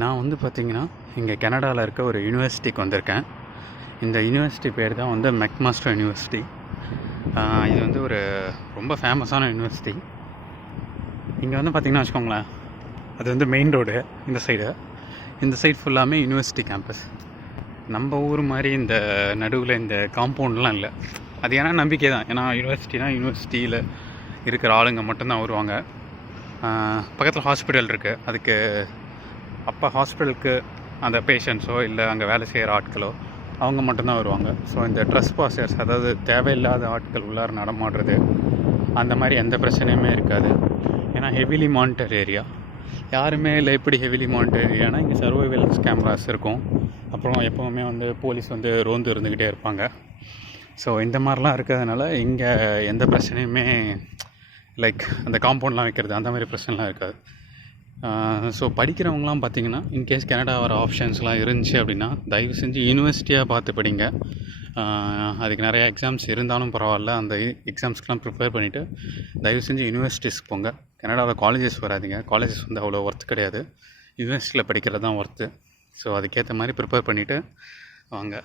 நான் வந்து பார்த்திங்கன்னா இங்கே கனடாவில் இருக்க ஒரு யூனிவர்சிட்டிக்கு வந்திருக்கேன். இந்த யூனிவர்சிட்டி பேர் தான் வந்து மெக்மாஸ்டர் யூனிவர்சிட்டி. இது வந்து ஒரு ரொம்ப ஃபேமஸான யூனிவர்சிட்டி. இங்கே வந்து பார்த்திங்கன்னா வச்சுக்கோங்களேன், அது வந்து மெயின் ரோடு. இந்த சைடு ஃபுல்லாமே யூனிவர்சிட்டி கேம்பஸ். நம்ம ஊர் மாதிரி இந்த நடுவில் இந்த காம்பவுண்ட்லாம் இல்லை. அது ஏன்னா நம்பிக்கை தான். ஏன்னா யூனிவர்சிட்டியில் இருக்கிற ஆளுங்க மட்டும்தான் வருவாங்க. பக்கத்தில் ஹாஸ்பிட்டல் இருக்குது. அதுக்கு அப்போ ஹாஸ்பிட்டலுக்கு அந்த பேஷண்ட்ஸோ இல்லை அங்கே வேலை செய்கிற ஆட்களோ அவங்க மட்டும்தான் வருவாங்க. ஸோ இந்த ட்ரெஸ் பாசர்ஸ், அதாவது தேவையில்லாத ஆட்கள் உள்ளார நடமாடுறது, அந்த மாதிரி எந்த பிரச்சனையுமே இருக்காது. ஏன்னா ஹெவிலி மானிட்டர் ஏரியா. யாருமே இல்லை. எப்படி ஹெவிலி மானிட்டர் ஏரியானா இங்கே சர்வைவலன்ஸ் கேமராஸ் இருக்கும். அப்புறம் எப்போவுமே வந்து போலீஸ் வந்து ரோந்து இருந்துக்கிட்டே இருப்பாங்க. ஸோ இந்த மாதிரிலாம் இருக்கிறதுனால இங்கே எந்த பிரச்சனையுமே லைக் அந்த காம்பவுண்ட்லாம் வைக்கிறது அந்த மாதிரி பிரச்சனைலாம் இருக்காது. ஸோ படிக்கிறவங்களாம் பார்த்திங்கன்னா இன்கேஸ் கனடா வர ஆப்ஷன்ஸ்லாம் இருந்துச்சு அப்படின்னா தயவு செஞ்சு யூனிவர்சிட்டியாக பார்த்து படிங்க. அதுக்கு நிறையா எக்ஸாம்ஸ் இருந்தாலும் பரவாயில்ல, அந்த எக்ஸாம்ஸ்க்கெலாம் ப்ரிப்பேர் பண்ணிவிட்டு தயவு செஞ்சு யூனிவர்சிட்டிஸ்க்கு போங்க. கனடாவில் காலேஜஸ் வராதிங்க. காலேஜஸ் வந்து அவ்வளோ ஒர்த்து கிடையாது. யூனிவர்சிட்டியில் படிக்கிறது தான் ஒர்த்து. ஸோ அதுக்கேற்ற மாதிரி ப்ரிப்பேர் பண்ணிவிட்டு வாங்க.